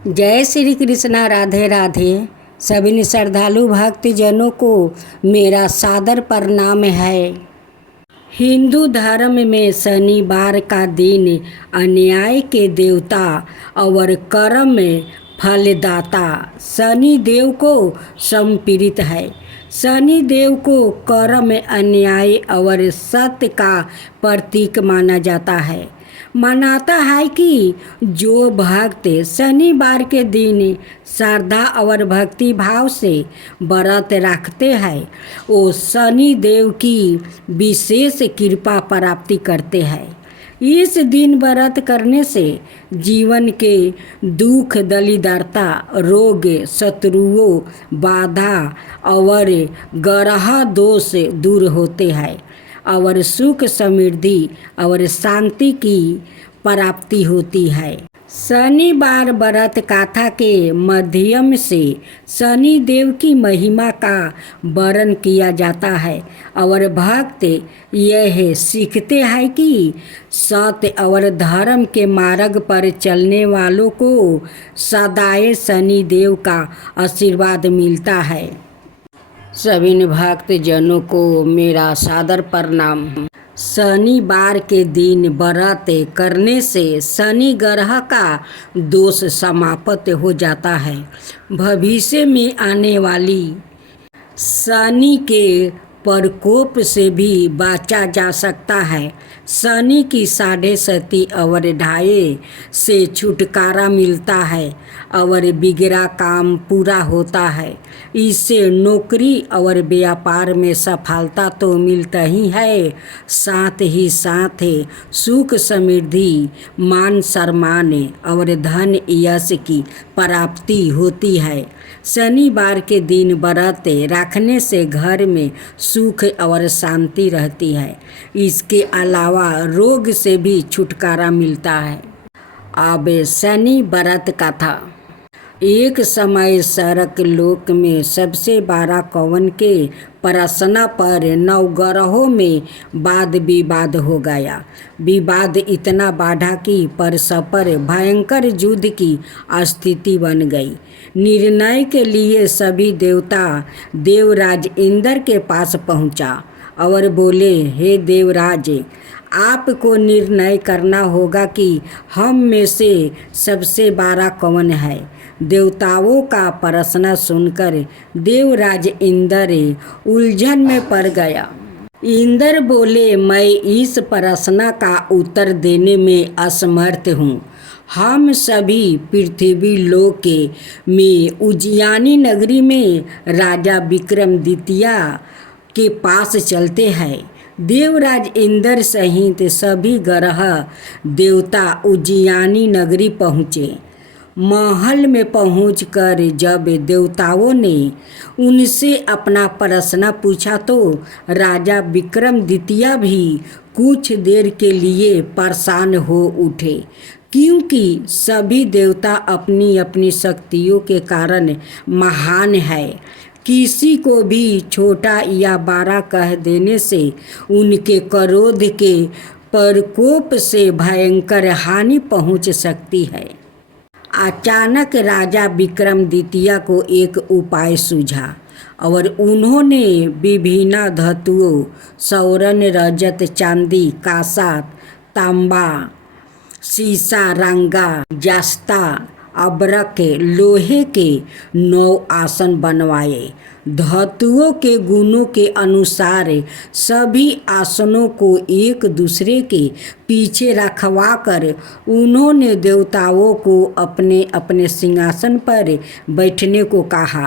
जय श्री कृष्णा। राधे राधे। सभी श्रद्धालु भक्तजनों को मेरा सादर प्रणाम है। हिंदू धर्म में शनिवार का दिन अन्याय के देवता और कर्म फलदाता शनि देव को समर्पित है। शनि देव को कर्म, अन्याय और सत्य का प्रतीक माना जाता है। मानता है कि जो भक्त शनिवार के दिन श्रद्धा और भक्ति भाव से व्रत रखते हैं वो शनि देव की विशेष कृपा प्राप्ति करते हैं। इस दिन व्रत करने से जीवन के दुख, दरिद्रता, रोग, शत्रुओं, बाधा और ग्रह दोष दूर होते हैं और सुख, समृद्धि और शांति की प्राप्ति होती है। शनिवार व्रत कथा के माध्यम से शनि देव की महिमा का वर्णन किया जाता है और भक्त यह सीखते हैं कि सत्य और धर्म के मार्ग पर चलने वालों को सदैव शनि देव का आशीर्वाद मिलता है। सभी भक्त जनों को मेरा सादर प्रणाम। शनिवार के दिन व्रत करने से शनि ग्रह का दोष समाप्त हो जाता है। भविष्य में आने वाली शनि के प्रकोप से भी बचा जा सकता है। शनि की 7.5 और ढाई से छुटकारा मिलता है और बिगड़ा काम पूरा होता है। इससे नौकरी और व्यापार में सफलता तो मिलता ही है, साथ ही साथ सुख, समृद्धि, मान सम्मान और धन यश की प्राप्ति होती है। शनिवार के दिन व्रत रखने से घर में सुख और शांति रहती है। इसके अलावा रोग से भी छुटकारा मिलता है। अब शनि व्रत कथा। एक समय स्वर्ग लोक में सबसे बड़ा कौन के प्रश्न पर नवग्रहों में वाद विवाद हो गया। विवाद इतना बढ़ा कि परस्पर भयंकर युद्ध की स्थिति बन गई। निर्णय के लिए सभी देवता देवराज इंद्र के पास पहुंचा और बोले, हे देवराज, आपको निर्णय करना होगा कि हम में से सबसे बड़ा कौन है। देवताओं का प्रश्न सुनकर देवराज इंद्र उलझन में पड़ गया। इंद्र बोले, मैं इस प्रश्न का उत्तर देने में असमर्थ हूँ। हम सभी पृथ्वी लोक में उज्जैनी नगरी में राजा विक्रमादित्य के पास चलते हैं। देवराज इंद्र सहित सभी ग्रह देवता उज्जैनी नगरी पहुँचे। महल में पहुंचकर जब देवताओं ने उनसे अपना प्रश्न पूछा तो राजा विक्रमादित्य भी कुछ देर के लिए परेशान हो उठे, क्योंकि सभी देवता अपनी अपनी शक्तियों के कारण महान है। किसी को भी छोटा या बड़ा कह देने से उनके क्रोध के प्रकोप से भयंकर हानि पहुंच सकती है। अचानक राजा विक्रमादित्य को एक उपाय सूझा और उन्होंने विभिन्न धातुओं, स्वर्ण, रजत, चांदी, कांसा, तांबा, सीसा, रंगा, जस्ता, अब्रक, लोहे के 9 आसन बनवाए। धातुओं के गुणों के अनुसार सभी आसनों को एक दूसरे के पीछे रखवाकर उन्होंने देवताओं को अपने अपने सिंहासन पर बैठने को कहा।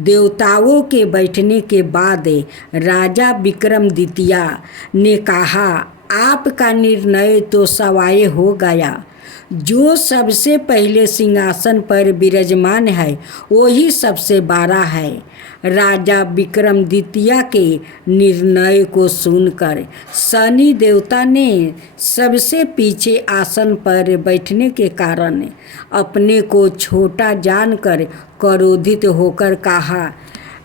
देवताओं के बैठने के बाद राजा विक्रमादित्य ने कहा, आपका निर्णय तो सवाय हो गया। जो सबसे पहले सिंहासन पर विराजमान है वही सबसे बड़ा है। राजा विक्रमादित्य के निर्णय को सुनकर शनि देवता ने सबसे पीछे आसन पर बैठने के कारण अपने को छोटा जानकर क्रोधित होकर कहा,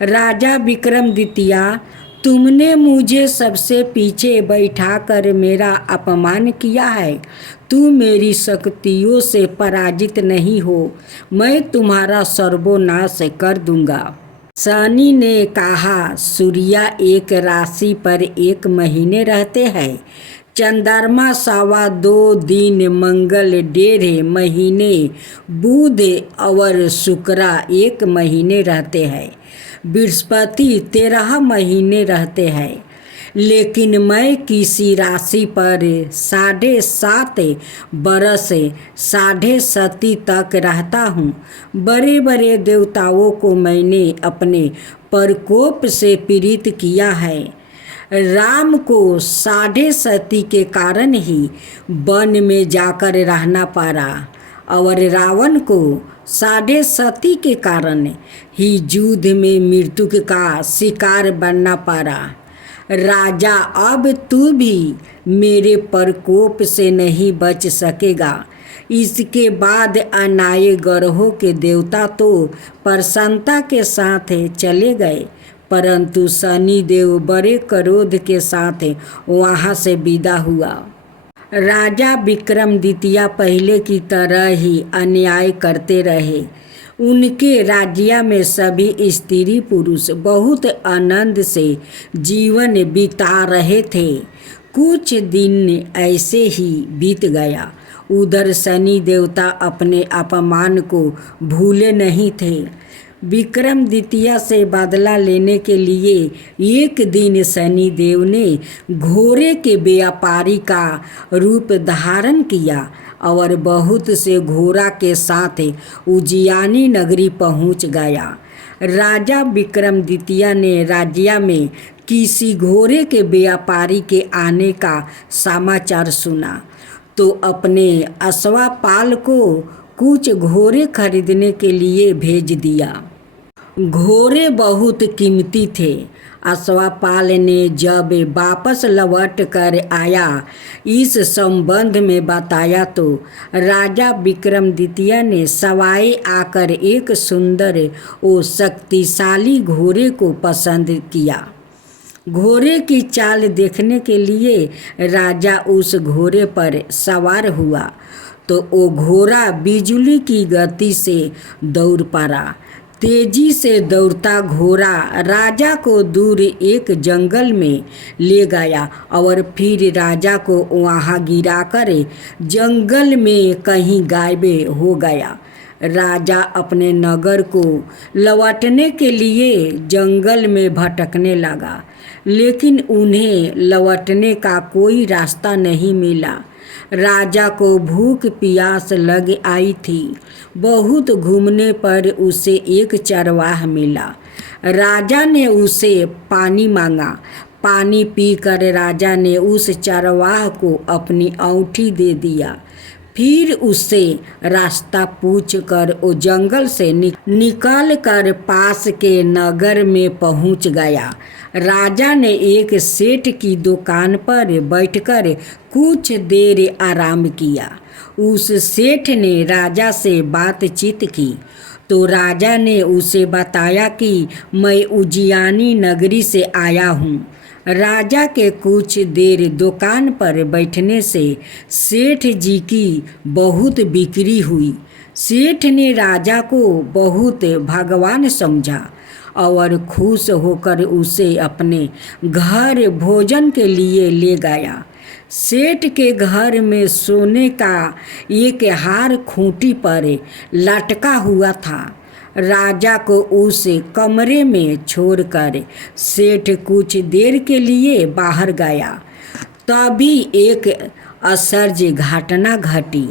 राजा विक्रमादित्य, तुमने मुझे सबसे पीछे बैठाकर मेरा अपमान किया है। तुम मेरी शक्तियों से पराजित नहीं हो। मैं तुम्हारा सर्वनाश कर दूंगा। सनी ने कहा, सूर्य एक राशि पर 1 महीने रहते हैं, चंद्रमा 2.25 दिन, मंगल 1.5 महीने, बुध और शुक्र 1 महीने रहते हैं, बृहस्पति 13 महीने रहते हैं। लेकिन मैं किसी राशि पर 7.5 बरस 7.5 तक रहता हूँ। बड़े बड़े देवताओं को मैंने अपने प्रकोप से पीड़ित किया है। राम को 7.5 के कारण ही वन में जाकर रहना पड़ा और रावण को 7.5 के कारण ही युद्ध में मृत्यु का शिकार बनना पड़ा। राजा, अब तू भी मेरे प्रकोप से नहीं बच सकेगा। इसके बाद अनाए ग्रहों के देवता तो प्रसन्नता के साथ चले गए, परंतु शनिदेव बड़े क्रोध के साथ वहाँ से विदा हुआ। राजा विक्रमादित्य पहले की तरह ही अन्याय करते रहे। उनके राज्य में सभी स्त्री पुरुष बहुत आनंद से जीवन बिता रहे थे। कुछ दिन ऐसे ही बीत गया। उधर शनि देवता अपने अपमान को भूले नहीं थे। विक्रमादित्य से बदला लेने के लिए एक दिन शनि देव ने घोड़े के व्यापारी का रूप धारण किया और बहुत से घोड़ा के साथ उज्जैनी नगरी पहुंच गया। राजा विक्रमादित्य ने राज्य में किसी घोड़े के व्यापारी के आने का समाचार सुना तो अपने अश्वपाल को कुछ घोड़े खरीदने के लिए भेज दिया। घोड़े बहुत कीमती थे। अश्वपाल ने जब वापस लौट कर आया, इस संबंध में बताया तो राजा विक्रमादित्य ने सवाए आकर एक सुंदर और शक्तिशाली घोड़े को पसंद किया। घोड़े की चाल देखने के लिए राजा उस घोड़े पर सवार हुआ तो वो घोड़ा बिजली की गति से दौड़ पड़ा। तेजी से दौड़ता घोड़ा राजा को दूर एक जंगल में ले गया और फिर राजा को वहां गिराकर जंगल में कहीं गायब हो गया। राजा अपने नगर को लौटने के लिए जंगल में भटकने लगा, लेकिन उन्हें लौटने का कोई रास्ता नहीं मिला। राजा को भूख प्यास लग आई थी। बहुत घूमने पर उसे एक चरवाहा मिला। राजा ने उसे पानी मांगा। पानी पीकर राजा ने उस चरवाहा को अपनी औंठी दे दिया। फिर उससे रास्ता पूछकर वो जंगल से निकल कर पास के नगर में पहुंच गया। राजा ने एक सेठ की दुकान पर बैठकर कुछ देर आराम किया। उस सेठ ने राजा से बातचीत की तो राजा ने उसे बताया कि मैं उज्जैनी नगरी से आया हूँ। राजा के कुछ देर दुकान पर बैठने से सेठ जी की बहुत बिक्री हुई। सेठ ने राजा को बहुत भगवान समझा और खुश होकर उसे अपने घर भोजन के लिए ले गया। सेठ के घर में सोने का एक हार खूंटी पर लटका हुआ था। राजा को उस कमरे में छोड़कर सेठ कुछ देर के लिए बाहर गया। तभी एक आश्चर्य घटना घटी।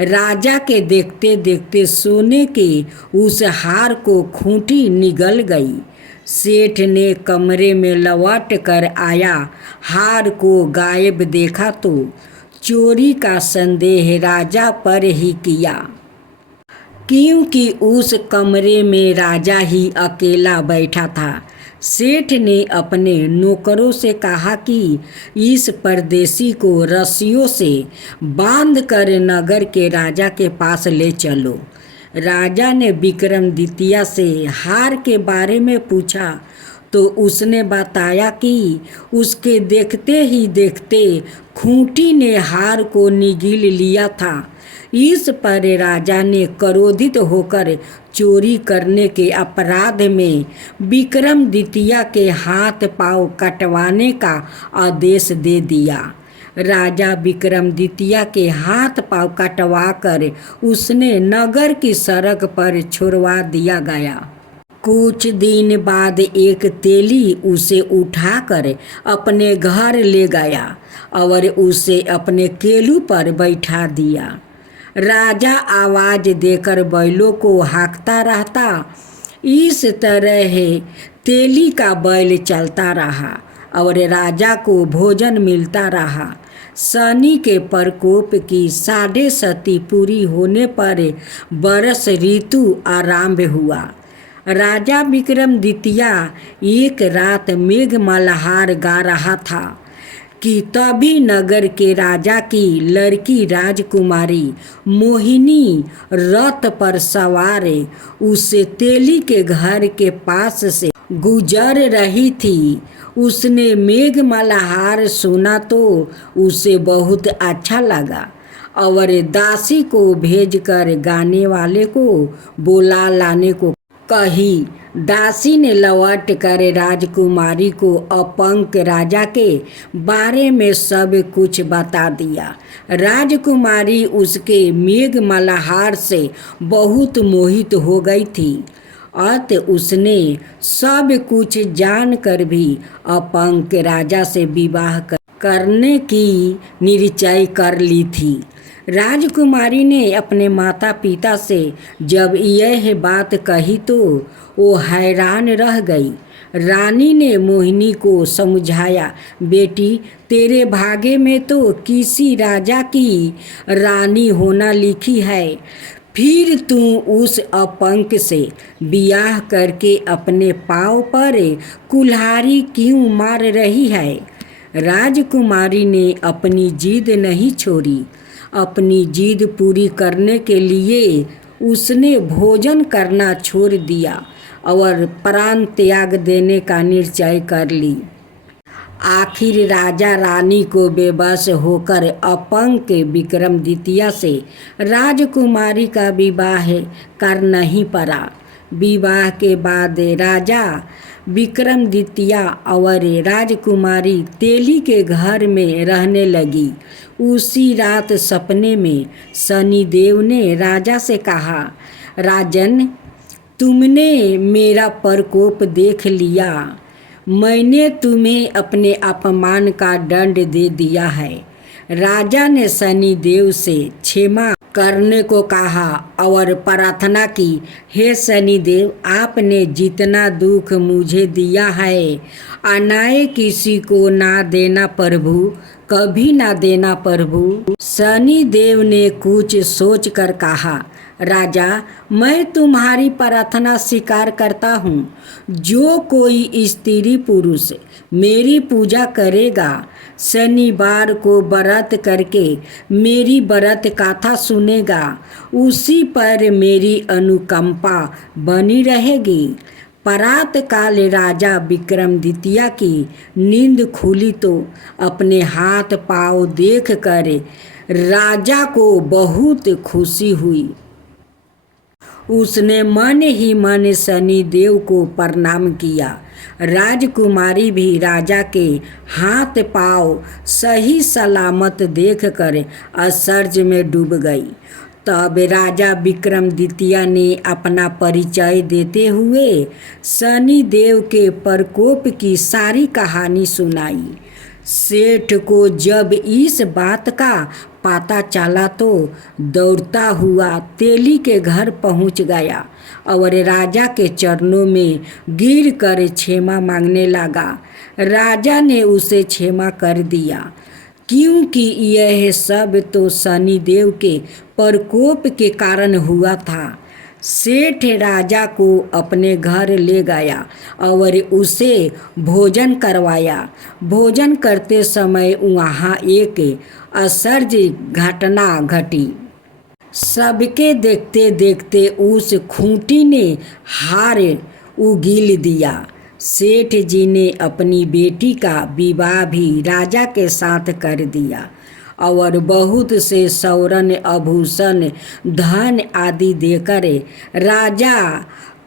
राजा के देखते देखते सोने के उस हार को खूंटी निगल गई। सेठ ने कमरे में लौट कर आया, हार को गायब देखा तो चोरी का संदेह राजा पर ही किया, क्योंकि उस कमरे में राजा ही अकेला बैठा था। सेठ ने अपने नौकरों से कहा कि इस परदेसी को रस्सियों से बांधकर नगर के राजा के पास ले चलो। राजा ने विक्रमादित्य से हार के बारे में पूछा तो उसने बताया कि उसके देखते ही देखते खूंटी ने हार को निगल लिया था। इस पर राजा ने क्रोधित होकर चोरी करने के अपराध में विक्रमादित्य के हाथ पांव कटवाने का आदेश दे दिया। राजा विक्रमादित्य के हाथ पांव कटवाकर उसने नगर की सड़क पर छुड़वा दिया गया। कुछ दिन बाद एक तेली उसे उठाकर अपने घर ले गया और उसे अपने केलू पर बैठा दिया। राजा आवाज देकर बैलों को हाँकता रहता। इस तरह तेली का बैल चलता रहा और राजा को भोजन मिलता रहा। शनि के प्रकोप की 7.5 पूरी होने पर वर्ष ऋतु आरंभ हुआ। राजा विक्रमादित्य एक रात मेघ मल्हार गा रहा था कि तभी नगर के राजा की लड़की राजकुमारी मोहिनी रथ पर सवार उसे तेली के घर के पास से गुजर रही थी। उसने मेघ मल्हार सुना तो उसे बहुत अच्छा लगा और दासी को भेजकर गाने वाले को बुला लाने को कही। दासी ने लौट कर राजकुमारी को अपंक राजा के बारे में सब कुछ बता दिया। राजकुमारी उसके मेघ मल्हार से बहुत मोहित हो गई थी। अत उसने सब कुछ जानकर भी अपंक राजा से विवाह करने की निश्चय कर ली थी। राजकुमारी ने अपने माता पिता से जब यह बात कही तो वो हैरान रह गई। रानी ने मोहिनी को समझाया, बेटी तेरे भाग्य में तो किसी राजा की रानी होना लिखी है, फिर तू उस अपंक से ब्याह करके अपने पाँव पर कुल्हाड़ी क्यों मार रही है। राजकुमारी ने अपनी जिद नहीं छोड़ी। अपनी जिद पूरी करने के लिए उसने भोजन करना छोड़ दिया और प्राण त्याग देने का निश्चय कर ली। आखिर राजा रानी को बेबस होकर अपंक विक्रमादित्य से राजकुमारी का विवाह करना ही पड़ा। विवाह के बाद राजा विक्रमादित्य और राजकुमारी तेली के घर में रहने लगी। उसी रात सपने में शनिदेव ने राजा से कहा, राजन तुमने मेरा प्रकोप देख लिया। मैंने तुम्हें अपने अपमान का दंड दे दिया है। राजा ने शनिदेव से क्षमा करने को कहा और प्रार्थना की, हे शनिदेव आपने जितना दुख मुझे दिया है अनाय किसी को ना देना प्रभु, कभी ना देना प्रभु। शनिदेव ने कुछ सोच कर कहा, राजा मैं तुम्हारी प्रार्थना स्वीकार करता हूँ। जो कोई स्त्री पुरुष मेरी पूजा करेगा, शनिवार को व्रत करके मेरी व्रत कथा सुनेगा, उसी पर मेरी अनुकंपा बनी रहेगी। प्रात काल राजा विक्रमादित्य की नींद खुली तो अपने हाथ पाँव देखकर राजा को बहुत खुशी हुई। उसने मन ही मन शनिदेव को प्रणाम किया। राजकुमारी भी राजा के हाथ पाँव सही सलामत देखकर आश्चर्य में डूब गई। तब राजा विक्रमादित्य ने अपना परिचय देते हुए शनिदेव के प्रकोप की सारी कहानी सुनाई। सेठ को जब इस बात का पता चला तो दौड़ता हुआ तेली के घर पहुंच गया और राजा के चरणों में गिर कर क्षमा मांगने लगा। राजा ने उसे क्षमा कर दिया, क्योंकि यह सब तो शनिदेव के प्रकोप के कारण हुआ था। सेठ राजा को अपने घर ले गया और उसे भोजन करवाया। भोजन करते समय वहाँ एक आश्चर्य घटना घटी। सबके देखते देखते उस खूंटी ने हार उगील दिया। सेठ जी ने अपनी बेटी का विवाह भी राजा के साथ कर दिया और बहुत से स्वर्ण आभूषण धन आदि देकर राजा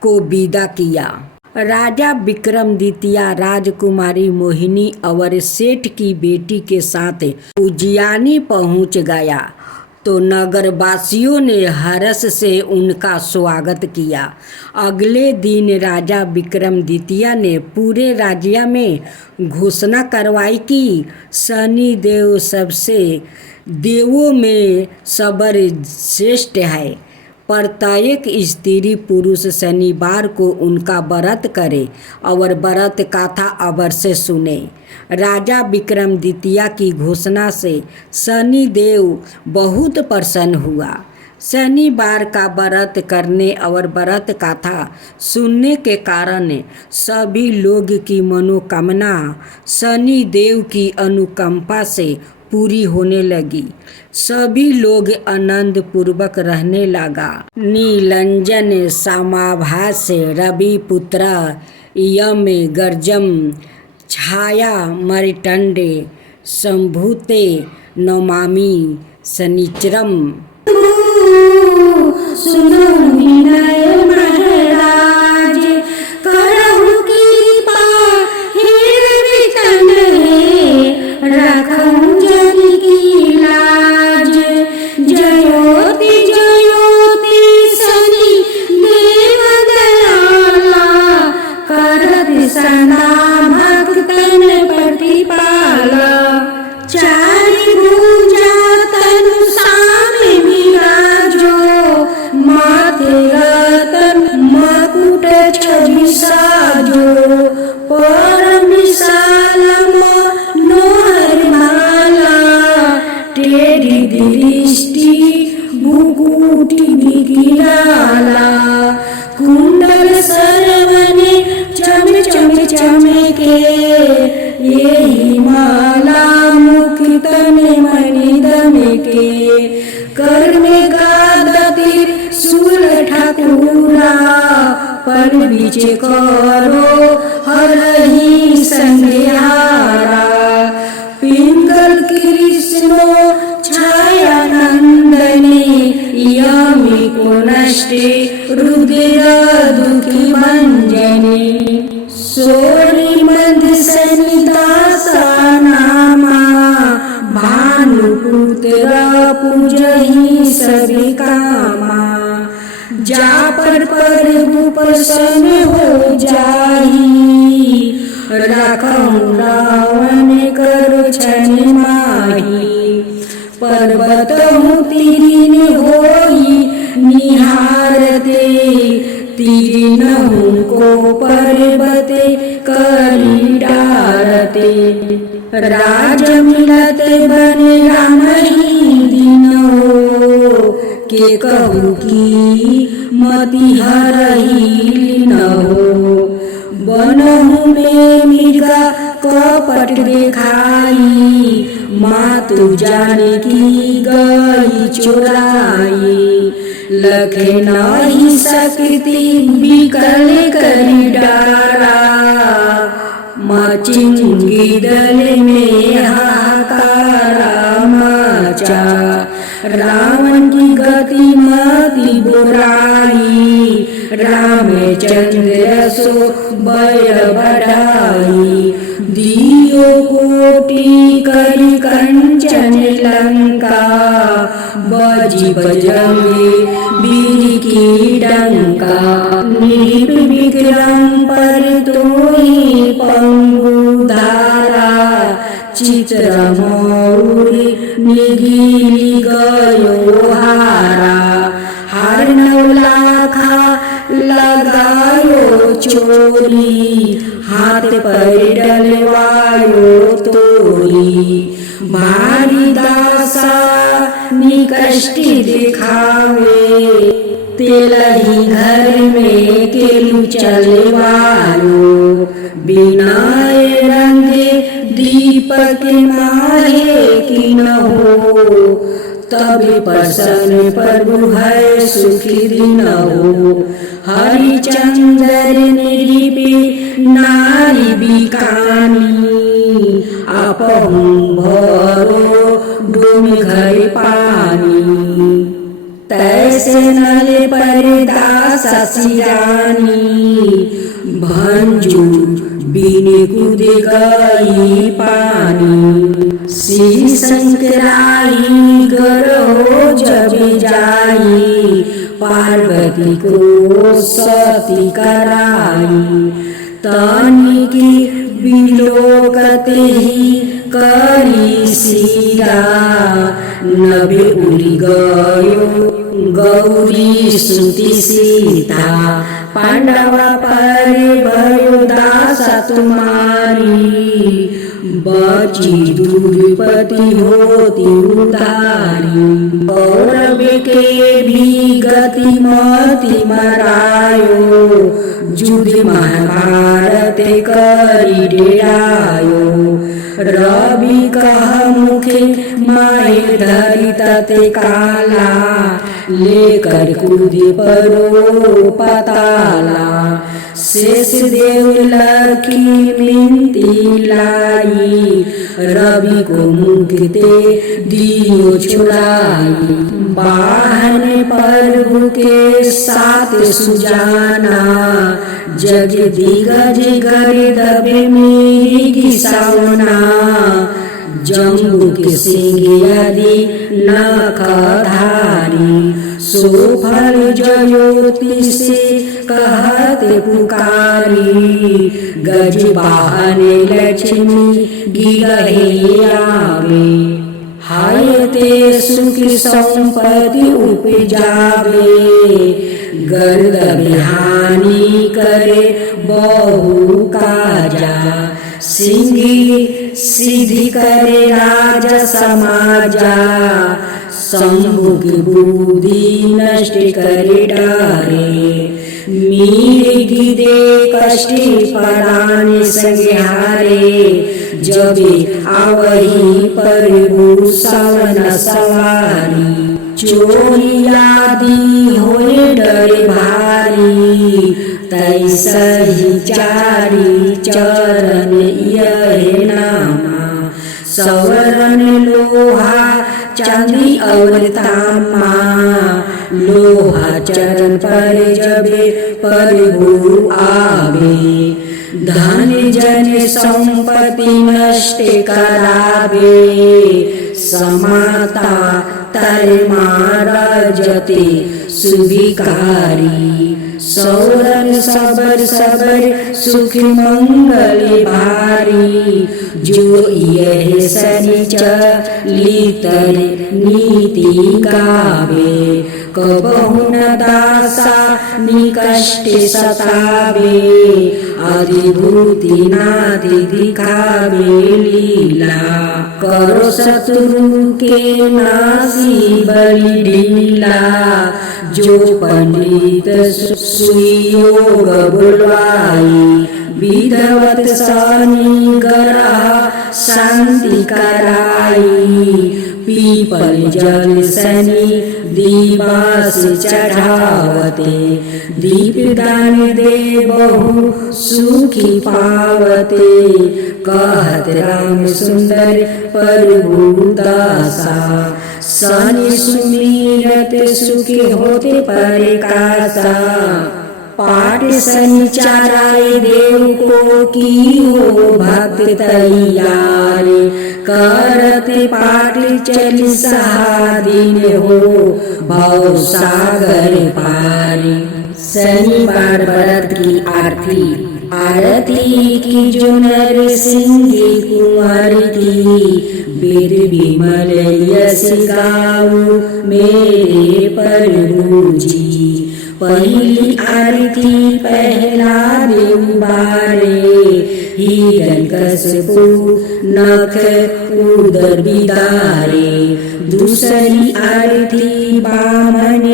को विदा किया। राजा विक्रमादित्य राजकुमारी मोहिनी और सेठ की बेटी के साथ उज्जैनी पहुंच गया तो नगरवासियों ने हर्ष से उनका स्वागत किया। अगले दिन राजा विक्रमादित्य ने पूरे राज्य में घोषणा करवाई कि शनि देव सबसे देवों में सर्वश्रेष्ठ है। प्रत्येक स्त्री पुरुष शनिवार को उनका व्रत करे और व्रत कथा अवश्य सुने। राजा विक्रमादित्य की घोषणा से शनि देव बहुत प्रसन्न हुआ। शनिवार का व्रत करने और व्रत कथा सुनने के कारण सभी लोग की मनोकामना शनि देव की अनुकंपा से पूरी होने लगी। सभी लोग आनंद पूर्वक रहने लगा। नीलंजन समाभास रवि पुत्र यम गर्जम छाया मरिटंडे संभूते नमामि शनिचरम। सुनो विनय महाराज करहु कृपा हेर विचन रखहु जन की लाज। जयोति जयोति शनि देव दयाला करत सदा भक्तन प्रतिपाला। चारि भुजा तनु सामे विराजो माथे रतन मकुट छवि साजो। परम विशाल मनोहर माला टेढ़ी दृष्टि भुकुटी विगिराला। कुंडल सरवने चम चम चमके यही माला मुख तने मणि दमके। कर में गादा तीर शूल ठाकुरा पर बीच करो हरहि संध्यारा। पिंगल कृष्णो छाया नंदनी यमी को नष्टे रुद्र दुखी भंजनी। सोनी मंद सनिदासा नामा भानुपुत्र पूजहि सभी कामा। जा पर प्रभु प्रसन्न हो जाहि राखहु रावण कर छन माही। पर्वत तीरिन होई निहारते तीरिनहु को पर्वत करी डारते। राज मिलत बन राम ही दिनो के कहू की मति हरहि लीनहो। बनहु में मृगा कपट देखाई मातु जानकी गई चुराई। लखे नहीं सकती बिकल करी डारा मचिंगी दल में हाहाकारा मचा। रावण की गति मति बुराई रामचंद्र सो बय बढ़ाई। दियो कोटि करी कंचन लंका बजी बजंगे वीर की डंका। नीप विक्रम पर तोहि पंगु धारा चित्र मौरी निगिली गयो हारा। हर नौलाखा लगायो चोरी हाथ पर डलवायो तोरी। भारी दासा निकष्टि दिखावे तेलही घर में केलू चलवायो। बिना रंगे दीपक माहे कि न हो तबे प्रसन्न प्रभु है सुखी दिन हो। हरिचंद्र निरीपे नारी बिकानी, आपहु भरो डूम घर पानी। तैसे नले परिदास सिरानी, भंजू बिने कूद गई पानी। श्री शंकराई गरो जब जाई, पार्वती को सती कराई। तनी की बिलोकते ही करी सीरा, नभे उड़ी गयो गौरी सुती सीता। पांडवा पर भयो दासा तुम्हारी, बची दुर्पति होती उधारी। कौरव के भी गति मति मरायो, युद्ध महाभारत करी डेरायो। रवि कह मुखे माहे धरी तते काला, लेकर कूदे परो पताला। शेष देव लकी मिनती लाई, रवि को मुक्ति दियो छुड़ाई। वाहन प्रभु के साथ सुजाना, जग दिग्गज गर्दभ मेरी घिसावना। जम्बू के सिंह आदि नखधारी, सोफल ज्योति से कहते पुकारी। गज वाहन लक्ष्मी गिरहे आवे, हाय ते सुख संपत्ति उपजावे। गर्दभ हानि करे बहु काजा, सिंह सिद्धि करे राजा समाजा। शंभु की बुद्धि नष्ट करे डारे, मिर्गी दे कष्टि पराने संहारे। जबे आवही प्रभु सवन सवारी, चोरी आदि होए डरे भारी। तैसा ही चारी चरण यह नामा, सवरण लोहा चांदी और तामा। लोहा चरण पर जबे प्रभु आवे, धन जन संपत्ति नष्ट करावे। समाता तर महाराजते सुविकारी, सौरन सबर सबर सुख मंगल भारी। जो यह सनिचलितर नीति गावे, कबहु न दासा निकष्ट सतावे। अधिभूति नादि दिखावे लीला, करो शत्रु के नासी बलि ढीला। जो पंडित सुयोग बुलवाई, विधवत शनि ग्रह शांति कराई। पीपल जल शनि दिवस चढ़ावते, दीपदान दे बहु सुखी पावते। कहत राम सुंदर प्रभु दासा, शनि सुमिरत सुखी होते परिकासा। पाठ संचाराय देव को की हो भक्त तैयार, करत पाठ चालीसा दिन हो भव सागर पार। शनिवार व्रत की आरती, आरती की जो नर सिंह कुंवर की। वेद विमल यश गाऊ मेरे प्रभु जी। पहली आरती पहला दिन बारे, हिरण्यकशिपु नख उदर बिदारे। दूसरी आरती बामन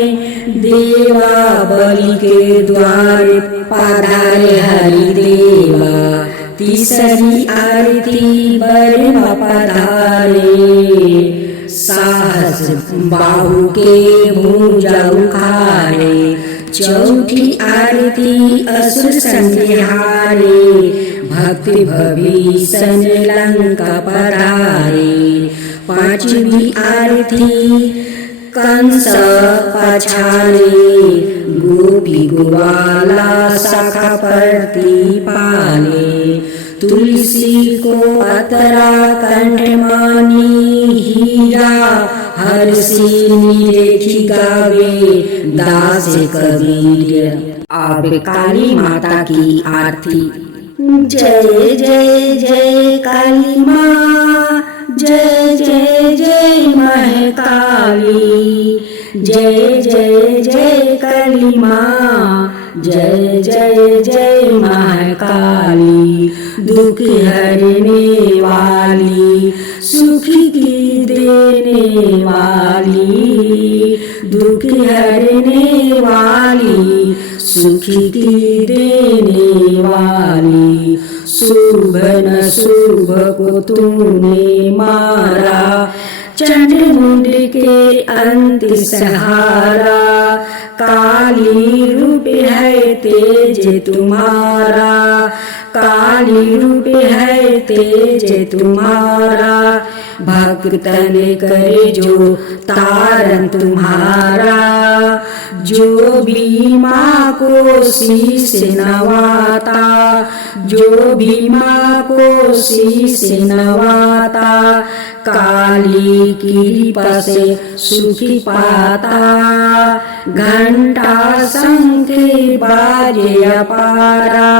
देवा बलि के द्वार पधारे हरिदेवा। तीसरी आरती ब्रह्म पधारे, साहस बाहु के भुजा उखारे, चौथी आरती असुर संहारे, भक्ति भविष्ण लंका पधारे, पांचवी आरती कंस पछारे, गोपी ग्वाला शाखा प्रतिपाले, तुलसी को पतरा कंठमानी, हीरा हर्षि निरेखी गावे दास कबीर। अब काली माता की आरती। जय जय जय काली माँ, जय जय जय महाकाली, जय जय जय काली माँ, जय जय जय महाकाली। दुख हरने वाली, सुख की देने वाली, दुख हरने वाली, सुख की देने वाली। शुभ न शुभ को तूने मारा, चंडमुंड के अंत सहारा, काली रूप है तेज तुम्हारा, काली रूप है तेज तुम्हारा। भक्तन करे जो तारन तुम्हारा, जो भी माँ को शीश नवाता, जो भी माँ को शीश नवाता, काली कृपा से सुखी पाता। घंटा शंख बाजे अपारा,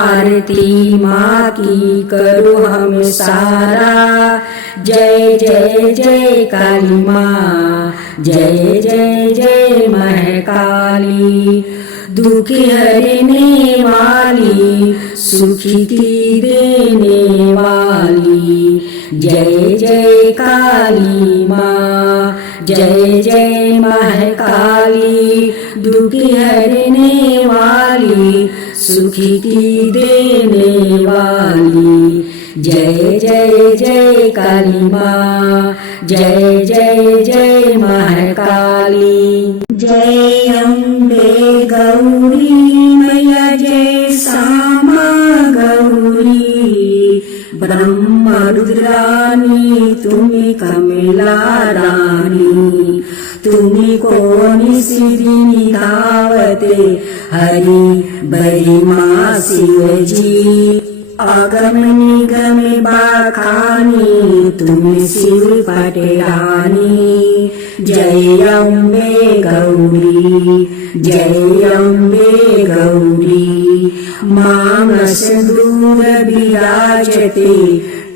आरती माँ की करो हम सारा। जय जय जय काली माँ, जय जय जय महाकाली। दुख हरने वाली, सुखी की देने वाली। जय जय काली माँ, जय जय महाकाली। दुख हरने वाली, सुखी की देने वाली। जय जय जय काली माँ, जय जय जय महाकाली। जय अम्बे गौरी मैया, जय श्यामा गौरी। ब्रह्मा रुद्रानी तुम्हें कमला रानी, तुम्हें कौन सिरी दावते हरि बड़ी माँ शिव जी। आगम निगम बाखानी तुम शिव पटरानी। जय अम्बे गौरी, जय अम्बे गौरी। मानस दूर विराजते,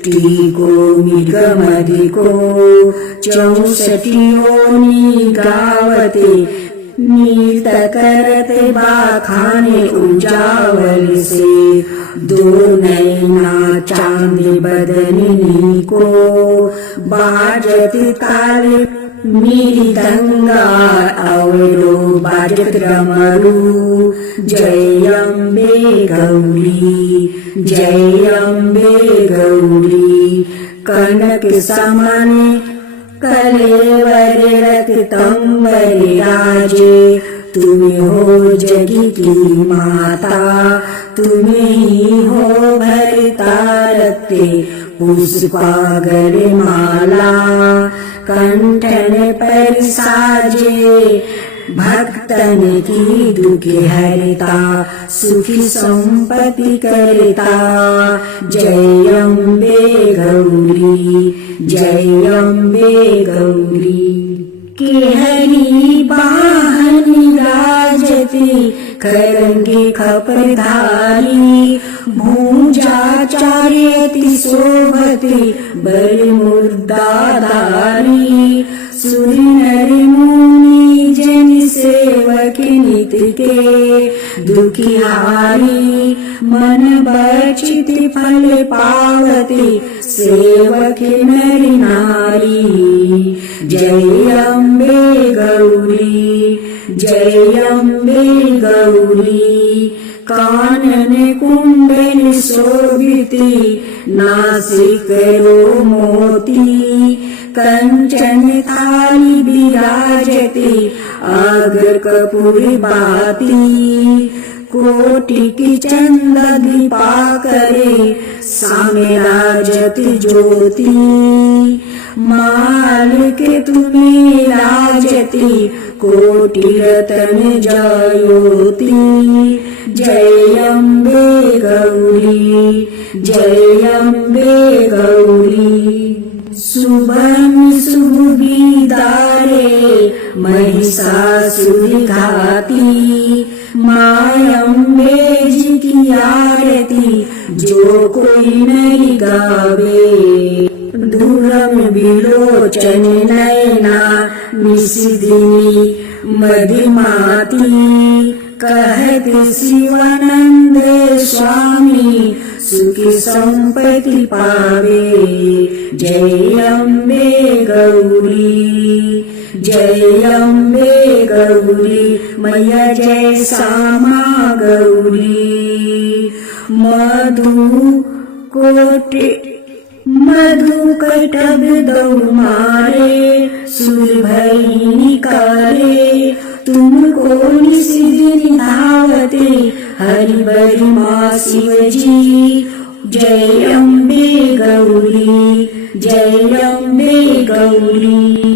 टीको मृगमदिको। 64 योनि गावते, नीत करते बाखाने उजावल से। दो नैना चांद बदनी को, बाजत ताले मृदंगा अवरो बाजत डमरू। जय अम्बे गौरी, जय अम्बे गौरी। कनक समान कलेवर रक्तंबर राजे, तुम हो जगी की माता। तुम ही हो भरता रखते पुष्पागर माला। कंठन पर साजे, भक्तन की दुख हरता। सुखी संपत्ति करता। जय अम्बे गौरी, जय अम्बे गौरी। के हरि वाहन राजती, खरंगी खपरधारी। भूजा चार्यति शोभती, बल मुर्दाधारी। सुर नर मुनि जन सेवक नित के, दुखिहारी। मन बचित फल पावती, सेवक नर नारी। जय अम्बे गौरी, जय अम्बे गौरी। कानन कुंडल शोभिती, नासिक रो मोती। कंचन थाली विराजते अग्र कपूर बाती कोटि की चंद दीपाकरे सामे राजत ज्योति माल के तुम्हें राजती कोटि रतन जयोति जय अम्बे गौरी जय अम्बे गौरी सुबह सुविदारे महिषासुर घाती माँ अम्बे जी की आरती जो कोई नहीं गावे दूरम विलोचन नयना निशिदिनी मदिमाती कहते शिवानंद स्वामी सुखी संपत्ति पावे जय अम्बे गौरी जय अम्बे गौरी मैया जय श्यामा गौरी मधु कटब दौ मारे सुर भई निकारे तुमको निशिदिनी धावते हरि बरि माँ शिव जी जय अम्बे गौरी जय अम्बे गौरी।